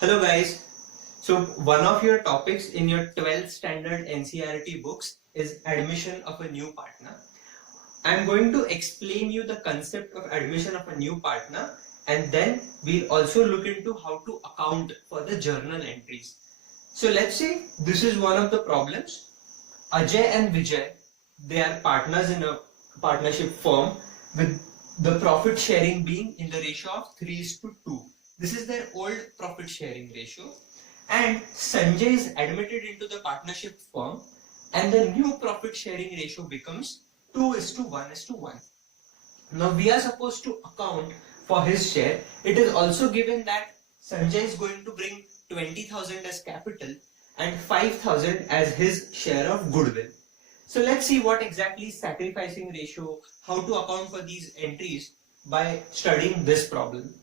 Hello guys. So one of your topics in your 12th standard NCERT books is admission of a new partner. I'm going to explain you the concept of admission of a new partner, and then we'll also look into how to account for the journal entries. So let's say this is one of the problems. Ajay and Vijay, they are partners in a partnership firm with the profit sharing being in the ratio of 3:2. This is their old profit sharing ratio. And Sanjay is admitted into the partnership firm, and the new profit sharing ratio becomes 2:1:1. Now we are supposed to account for his share. It is also given that Sanjay is going to bring 20,000 as capital and 5,000 as his share of goodwill. So let's see what exactly is sacrificing ratio, how to account for these entries by studying this problem.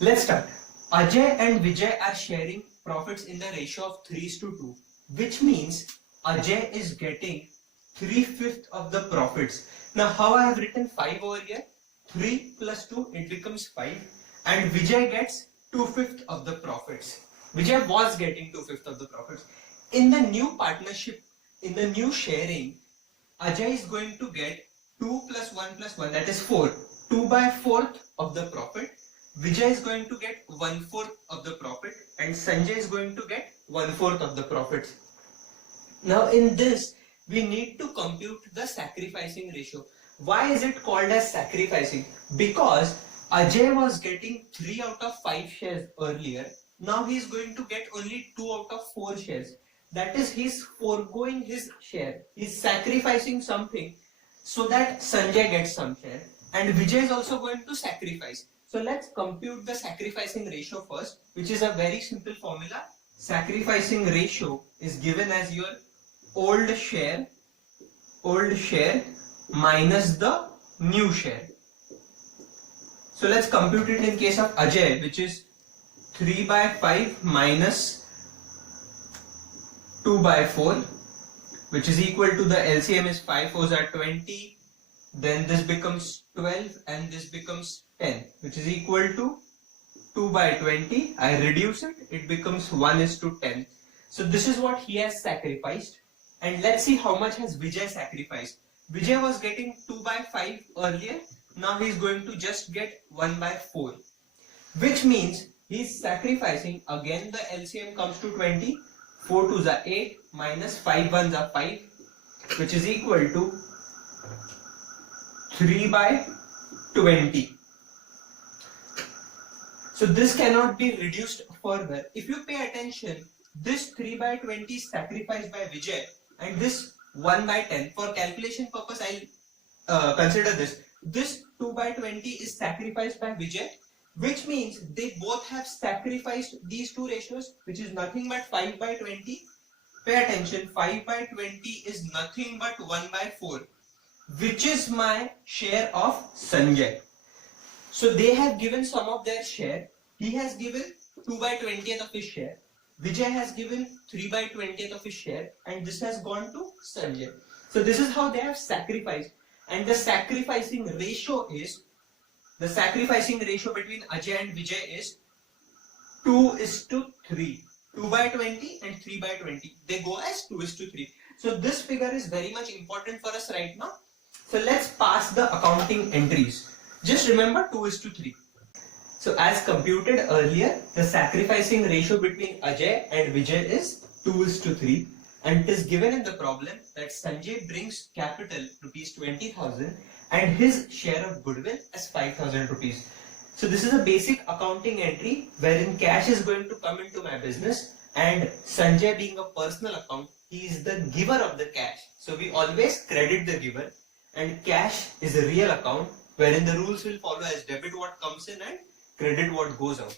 Let's start. Ajay and Vijay are sharing profits in the ratio of 3:2, which means Ajay is getting 3/5 of the profits. Now, how I have written 5 over here? 3 plus 2, it becomes 5. And Vijay gets 2/5 of the profits. Vijay was getting 2/5 of the profits. In the new partnership, in the new sharing, Ajay is going to get 2 plus 1 plus 1, that is 4. 2/4 of the profit. Vijay is going to get 1/4 of the profit, and Sanjay is going to get 1/4 of the profits. Now in this, we need to compute the sacrificing ratio. Why is it called as sacrificing? Because Ajay was getting 3 out of 5 shares earlier. Now he is going to get only 2 out of 4 shares. That is, he is foregoing his share. He is sacrificing something so that Sanjay gets some share. And Vijay is also going to sacrifice. So let's compute the sacrificing ratio first, which is a very simple formula. Sacrificing ratio is given as your old share minus the new share. So let's compute it in case of Ajay, which is 3/5 minus 2/4, which is equal to the LCM is 5 4s are 20, then this becomes 12 and this becomes 10, which is equal to 2/20. I reduce it, it becomes 1:10. So this is what he has sacrificed. And let's see how much has Vijay sacrificed. Vijay was getting 2/5 earlier. Now he is going to just get 1/4, which means he is sacrificing. Again, the LCM comes to 20. 4 2s are 8 minus 5 1s are 5, which is equal to 3/20. So this cannot be reduced further. If you pay attention, this 3/20 is sacrificed by Vijay, and this 1/10. For calculation purpose, I'll consider this. This 2/20 is sacrificed by Vijay, which means they both have sacrificed these two ratios, which is nothing but 5/20. Pay attention, 5/20 is nothing but 1/4, which is my share of Sanjay. So they have given some of their share. He has given 2/20 of his share. Vijay has given 3/20 of his share, and this has gone to Sanjay. So this is how they have sacrificed. And the sacrificing ratio between Ajay and Vijay is 2:3. 2/20 and 3/20. They go as 2:3. So this figure is very much important for us right now. So let's pass the accounting entries. Just remember 2:3. So as computed earlier, the sacrificing ratio between Ajay and Vijay is 2:3, and it is given in the problem that Sanjay brings capital rupees 20,000 and his share of goodwill as 5,000 rupees. So this is a basic accounting entry wherein cash is going to come into my business, and Sanjay being a personal account, he is the giver of the cash. So we always credit the giver, and cash is a real account wherein the rules will follow as debit what comes in and credit what goes out.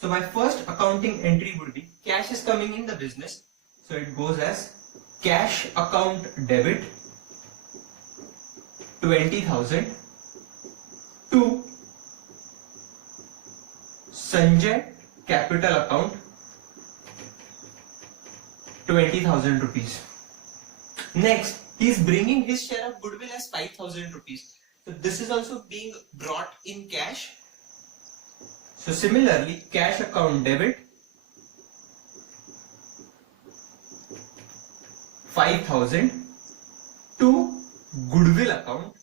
So my first accounting entry would be cash is coming in the business. So it goes as cash account debit 20,000 to Sanjay capital account 20,000 rupees. Next, he is bringing his share of goodwill as 5,000 rupees. So this is also being brought in cash. So similarly, cash account debit 5,000 to goodwill account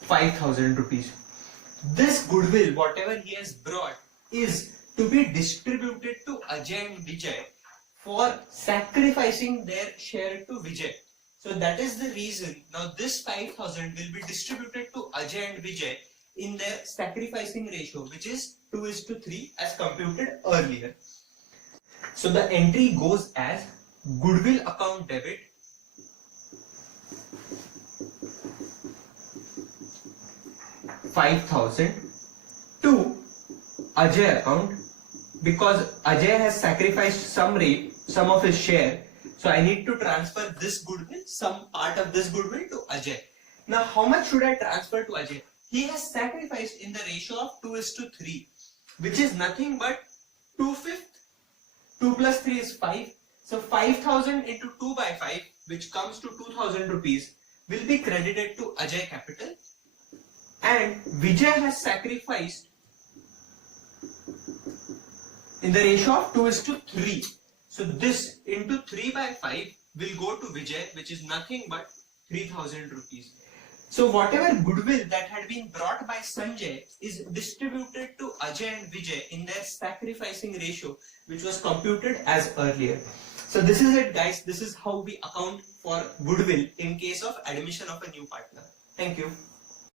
5,000 rupees. This goodwill, whatever he has brought, is to be distributed to Ajay and Vijay for sacrificing their share to Vijay. So that is the reason now this 5,000 will be distributed to Ajay and Vijay in their sacrificing ratio, which is 2:3 as computed earlier. So the entry goes as goodwill account debit 5,000 to Ajay account, because Ajay has sacrificed some of his share. So I need to transfer this goodwill, some part of this goodwill to Ajay. Now how much should I transfer to Ajay? He has sacrificed in the ratio of 2:3, which is nothing but 2/5. 2 plus 3 is 5. So 5,000 into 2 by 5, which comes to 2,000 rupees, will be credited to Ajay capital. And Vijay has sacrificed in the ratio of 2:3. So this into 3 by 5 will go to Vijay, which is nothing but 3,000 rupees. So whatever goodwill that had been brought by Sanjay is distributed to Ajay and Vijay in their sacrificing ratio, which was computed as earlier. So this is it, guys. This is how we account for goodwill in case of admission of a new partner. Thank you.